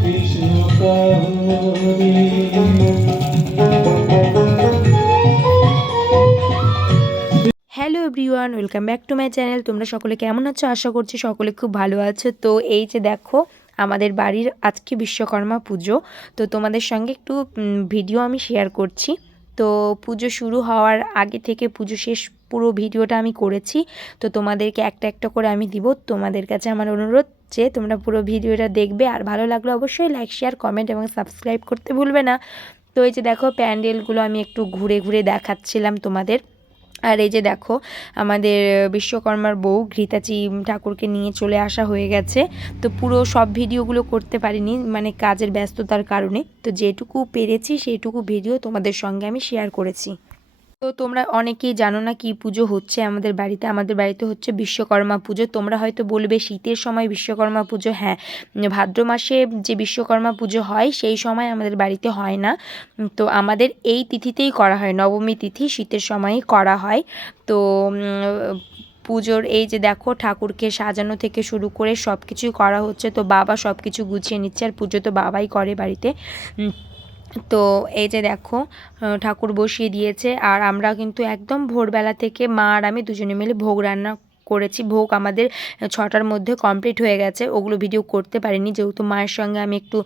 কৃষ্ণ কাহরে। Hello everyone, welcome back to my channel. তোমরা সকলে কেমন আছো? আশা করছি সকলে খুব ভালো আছো। তো এই যে দেখো, আমাদের বাড়ির আজকে বিশ্বকর্মা পুজো। তো তোমাদের সঙ্গে একটু ভিডিও আমি শেয়ার করছি। তো পুজো শুরু হওয়ার আগে থেকে পুজো শেষ পুরো ভিডিওটা আমি করেছি। তো তোমাদেরকে একটা একটা করে আমি দিব। তোমাদের কাছে আমার অনুরোধ যে তোমরা পুরো ভিডিওটা দেখবে, আর ভালো লাগলে অবশ্যই লাইক, শেয়ার, কমেন্ট এবং সাবস্ক্রাইব করতে ভুলবে না। তো এই যে দেখো, প্যান্ডেলগুলো আমি একটু ঘুরে ঘুরে দেখাচ্ছিলাম তোমাদের। আর এই যে দেখো, আমাদের বিশ্বকর্মার বউ ঘৃতাচি ঠাকুরকে নিয়ে চলে আসা হয়ে গেছে। তো পুরো সব ভিডিওগুলো করতে পারিনি, মানে কাজের ব্যস্ততার কারণে। তো যেটুকু পেরেছি সেইটুকু ভিডিও তোমাদের সঙ্গে আমি শেয়ার করেছি। তো তোমরা অনেকেই জানো না কি পুজো হচ্ছে আমাদের বাড়িতে। আমাদের বাড়িতে হচ্ছে বিশ্বকর্মা পুজো। তোমরা হয়তো বলবে শীতের সময় বিশ্বকর্মা পুজো। হ্যাঁ, ভাদ্র মাসে যে বিশ্বকর্মা পুজো হয় সেই সময় আমাদের বাড়িতে হয় না। তো আমাদের এই তিথিতেই করা হয়, নবমী তিথি, শীতের সময়ই করা হয়। তো পুজোর এই যে দেখো, ঠাকুরকে সাজানো থেকে শুরু করে সব কিছুই করা হচ্ছে। তো বাবা সব কিছু গুছিয়ে নিচ্ছে, আর পুজো তো বাবাই করে বাড়িতে। তো এই যে দেখো, ঠাকুর বসিয়ে দিয়েছে। আর আমরা কিন্তু একদম ভোরবেলা থেকে মা আর আমি দুজনে মিলে ভোগ রান্না করেছি। ভোগ আমাদের 6টার মধ্যে কমপ্লিট হয়ে গেছে। ওগুলো ভিডিও করতে পারিনি, যেহেতু মায়ের সঙ্গে আমি একটু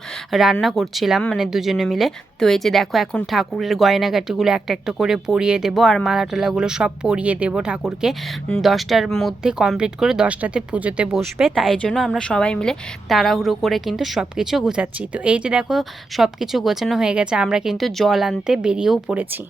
রান্না করছিলাম, মানে দুজনে মিলে। তো এই যে দেখো, এখন ঠাকুরের গয়নাগাটিগুলো একটা একটা করে পরিয়ে দেবো, আর মালা টালাগুলো সব পরিয়ে দেবো ঠাকুরকে। 10টার মধ্যে কমপ্লিট করে 10টাতে পুজোতে বসবে, তাই জন্য আমরা সবাই মিলে তাড়াহুড়ো করে কিন্তু সব কিছু গোছাচ্ছি। তো এই যে দেখো, সব কিছু গোছানো হয়ে গেছে, আমরা কিন্তু জল আনতে বেরিয়েও পড়েছি।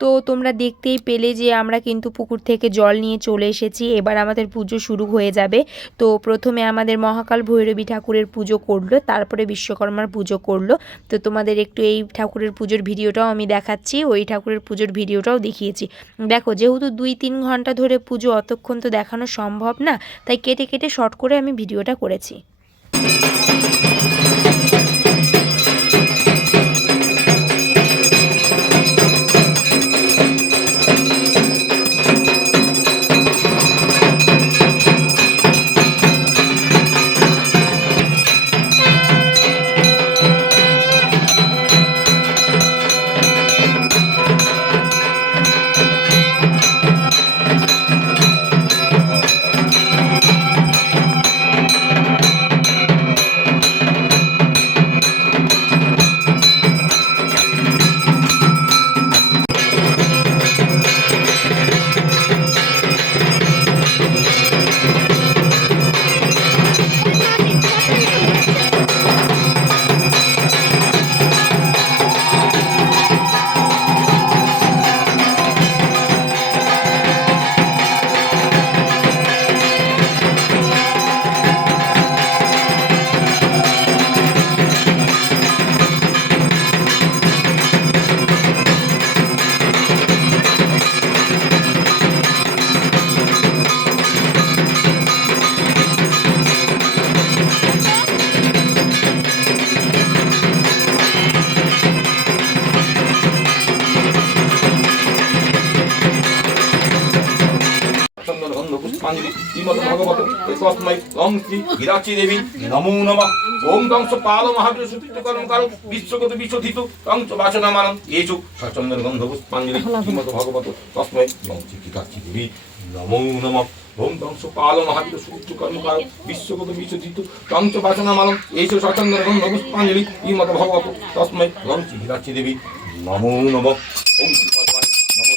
তো তোমরা দেখতেই পেলে যে আমরা কিন্তু পুকুর থেকে জল নিয়ে চলে এসেছি। এবার আমাদের পুজো শুরু হয়ে যাবে। তো প্রথমে আমাদের মহাকাল ভৈরবী ঠাকুরের পুজো করলো, তারপরে বিশ্বকর্মার পুজো করলো। তো তোমাদের একটু এই ঠাকুরের পুজোর ভিডিওটাও আমি দেখাচ্ছি, ওই ঠাকুরের পুজোর ভিডিওটাও দেখিয়েছি। দেখো, যেহেতু 2-3 ঘন্টা ধরে পুজো, অতক্ষণ তো দেখানো সম্ভব না, তাই কেটে কেটে শর্ট করে আমি ভিডিওটা করেছি। শ্রীমদ ভগবত তস্मै ওম শ্রী বিরাচি দেবী নমো নমঃ ওম দংশ পাল মহাবীর সুচিত কর্মকার বিশ্বগত বিশ্বধিত তংচ বাসনা মানম এইচু সচন্দন গন্ধ পুষ্পাঞ্জলি শ্রীমদ ভগবত তস্मै ওম শ্রী বিরাচি দেবী নমো নমঃ ওম দংশ পাল মহাবীর সুচিত কর্মকার বিশ্বগত বিশ্বধিত তংচ বাসনা মানম এইচু সচন্দন গন্ধ পুষ্পাঞ্জলি শ্রীমদ ভগবত তস্मै ওম শ্রী বিরাচি দেবী নমো নমঃ ওম শ্রী ভগবান নমঃ।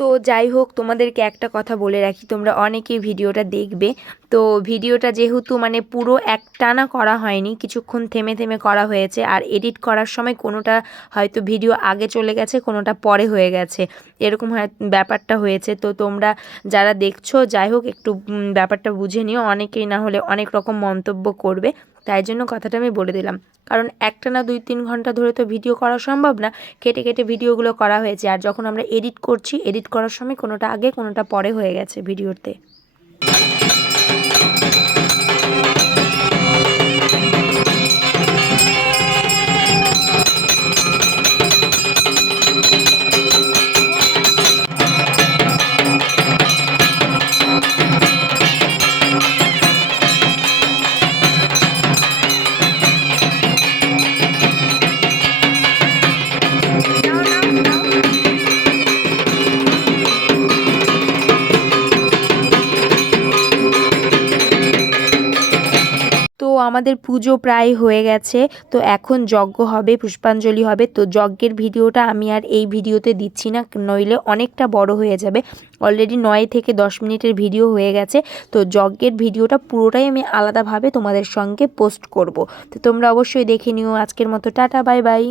তো যাই হোক, তোমাদেরকে একটা কথা বলে রাখি, তোমরা অনেকেই ভিডিওটা দেখবে। তো ভিডিওটা যেহেতু মানে পুরো একটানা করা হয়নি, কিছুক্ষণ থেমে থেমে করা হয়েছে, আর এডিট করার সময় কোনোটা হয়তো ভিডিও আগে চলে গেছে, কোনোটা পরে হয়ে গেছে, এরকম ব্যাপারটা হয়েছে। তো তোমরা যারা দেখছো, যাই হোক একটু ব্যাপারটা বুঝে নিও, অনেকেই না হলে অনেক রকম মন্তব্য করবে, তাই জন্য কথাটা আমি বলে দিলাম। কারণ একটানা 2-3 ঘন্টা ধরে তো ভিডিও করা সম্ভব না, কেটে কেটে ভিডিওগুলো করা হয়েছে। আর যখন আমরা এডিট করছি, এডিট করার সময় কোনোটা আগে কোনোটা পরে হয়ে গেছে ভিডিওতে। তো আমাদের পুজো প্রায় হয়ে গেছে, তো এখন যজ্ঞ হবে, পুষ্পাঞ্জলি হবে। তো যজ্ঞের ভিডিওটা আমি আর এই ভিডিওতে দিচ্ছি না, নইলে অনেকটা বড় হয়ে যাবে। অলরেডি 9 থেকে 10 মিনিটের ভিডিও হয়ে গেছে। তো যজ্ঞের ভিডিওটা পুরোটাই আমি আলাদাভাবে তোমাদের সঙ্গে পোস্ট করব। তো তোমরা অবশ্যই দেখে নিও। আজকের মতো টাটা, বাই বাই।